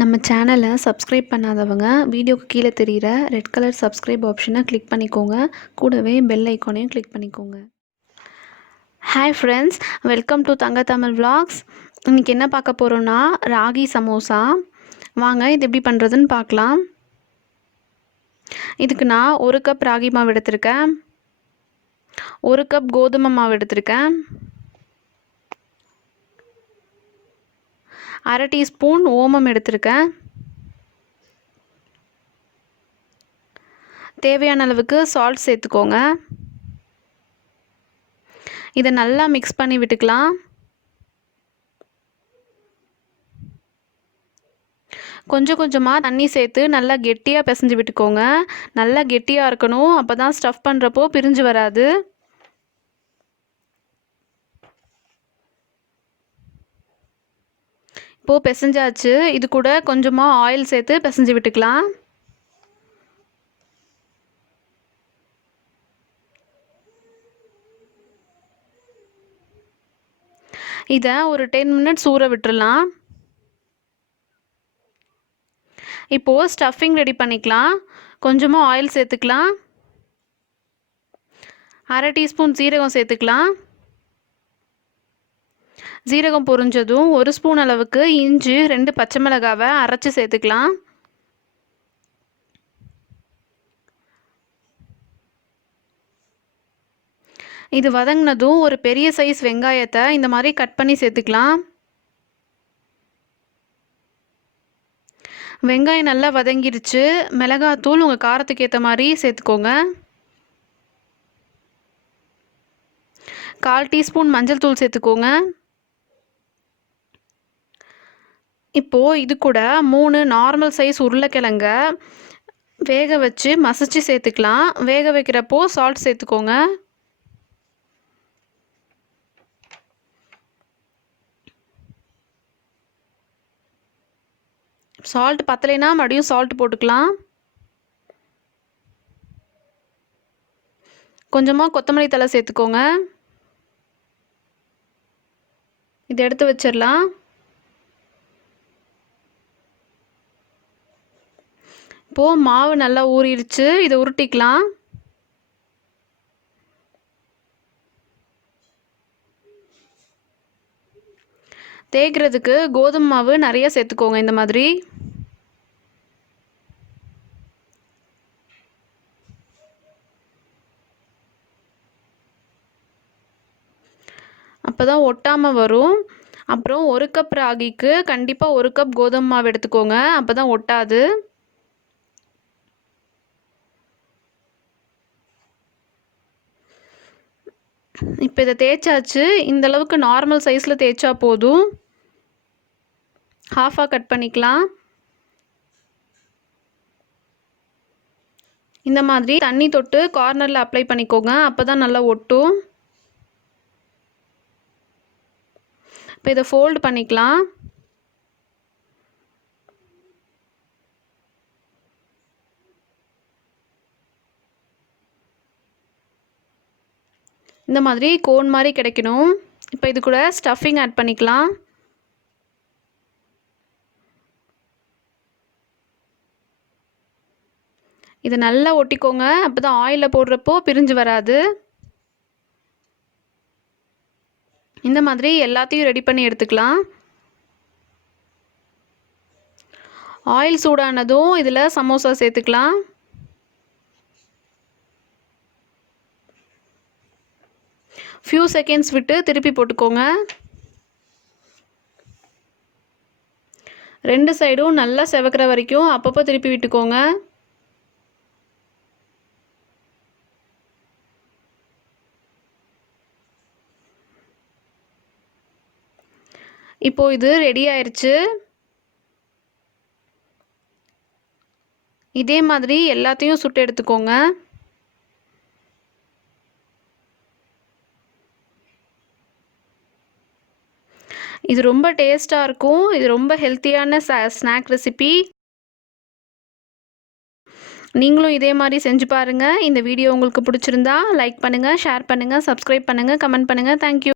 நம்ம சேனலை சப்ஸ்கிரைப் பண்ணாதவங்க வீடியோக்கு கீழே தெரிகிற ரெட் கலர் சப்ஸ்கிரைப் ஆப்ஷனை கிளிக் பண்ணிக்கோங்க. கூடவே பெல் ஐக்கானையும் கிளிக் பண்ணிக்கோங்க. Hi friends, welcome to Thangathamizh vlogs. இன்றைக்கி என்ன பார்க்க போகிறோன்னா ராகி சமோசா. வாங்க இது எப்படி பண்ணுறதுன்னு பார்க்கலாம். இதுக்கு நான் 1 கப் ராகி மாவு எடுத்திருக்கேன், 1 கப் கோதுமை மாவு எடுத்திருக்கேன், 1/2 டீஸ்பூன் ஓமம் எடுத்திருக்கேன், தேவையான அளவுக்கு சால்ட் சேர்த்துக்கோங்க. இதை நல்லா மிக்ஸ் பண்ணி விட்டுக்கலாம். கொஞ்சம் கொஞ்சமாக தண்ணி சேர்த்து நல்லா கெட்டியாக பிசைஞ்சு விட்டுக்கோங்க. நல்லா கெட்டியாக இருக்கணும், அப்போ தான் ஸ்டஃப் பண்ணுறப்போ பிரிஞ்சு வராது. இப்போது பிசைஞ்சாச்சு. இது கூட கொஞ்சமாக ஆயில் சேர்த்து பிசைஞ்சு விட்டுக்கலாம். இதை ஒரு 10 மினிட்ஸ் ஊற விட்டுறலாம். இப்போது ஸ்டஃபிங் ரெடி பண்ணிக்கலாம். கொஞ்சமாக ஆயில் சேர்த்துக்கலாம், 1/2 டீஸ்பூன் சீரகம் சேர்த்துக்கலாம். சீரகம் பொரிஞ்சதும் 1 ஸ்பூன் அளவுக்கு இஞ்சி, 2 பச்சை மிளகாவை அரைச்சி சேர்த்துக்கலாம். இது வதங்கினதும் ஒரு பெரிய சைஸ் வெங்காயத்தை இந்த மாதிரி கட் பண்ணி சேர்த்துக்கலாம். வெங்காயம் நல்லா வதங்கிருச்சு. மிளகாத்தூள் உங்கள் காரத்துக்கு ஏற்ற மாதிரி சேர்த்துக்கோங்க. 1/4 டீஸ்பூன் மஞ்சள் தூள் சேர்த்துக்கோங்க. இப்போது இது கூட 3 நார்மல் சைஸ் உருளைக்கிழங்க வேக வச்சு மசிச்சு சேர்த்துக்கலாம். வேக வைக்கிறப்போ சால்ட் சேர்த்துக்கோங்க. சால்ட் பத்தலைனா மறுபடியும் சால்ட் போட்டுக்கலாம். கொஞ்சமாக கொத்தமல்லி தழை சேர்த்துக்கோங்க. இதை எடுத்து வச்சிடலாம். இப்போது மாவு நல்லா ஊறிடுச்சு. இதை உருட்டிக்கலாம். தேய்க்கிறதுக்கு கோதுமை மாவு நிறைய சேர்த்துக்கோங்க. இந்த மாதிரி அப்போ தான் ஒட்டாமல் வரும். அப்புறம் 1 கப் ராகிக்கு கண்டிப்பாக 1 கப் கோதுமை மாவு எடுத்துக்கோங்க, அப்போ தான் ஒட்டாது. இப்போ இதை தேய்ச்சாச்சு. இந்த அளவுக்கு நார்மல் சைஸில் தேய்ச்சா போதும். ஹாஃபாக கட் பண்ணிக்கலாம். இந்த மாதிரி தண்ணி தொட்டு கார்னரில் அப்ளை பண்ணிக்கோங்க, அப்போ தான் நல்லா ஒட்டும். இப்போ இதை ஃபோல்டு பண்ணிக்கலாம். இந்த மாதிரி கோன் மாதிரி கிடைக்கணும். இப்போ இது கூட ஸ்டஃபிங் ஆட் பண்ணிக்கலாம். இதை நல்லா ஒட்டிக்கோங்க, அப்போ தான் ஆயிலில் போடுறப்போ பிரிஞ்சு வராது. இந்த மாதிரி எல்லாத்தையும் ரெடி பண்ணி எடுத்துக்கலாம். ஆயில் சூடானதும் இதில் சமோசா சேர்த்துக்கலாம். ஃபியூ செகண்ட்ஸ் விட்டு திருப்பி போட்டுக்கோங்க. 2 சைடும் நல்லா செவக்கிற வரைக்கும் அப்பப்போ திருப்பி விட்டுக்கோங்க. இப்போது இது ரெடி ஆயிடுச்சு. இதே மாதிரி எல்லாத்தையும் சுட்டு எடுத்துக்கோங்க. இது ரொம்ப டேஸ்ட்டாக இருக்கும். இது ரொம்ப ஹெல்த்தியான ஸ்நாக் ரெசிபி. நீங்களும் இதே மாதிரி செஞ்சு பாருங்கள். இந்த வீடியோ உங்களுக்கு பிடிச்சிருந்தா லைக் பண்ணுங்கள், ஷேர் பண்ணுங்கள், சப்ஸ்கிரைப் பண்ணுங்கள், கமெண்ட் பண்ணுங்கள். தேங்க்யூ.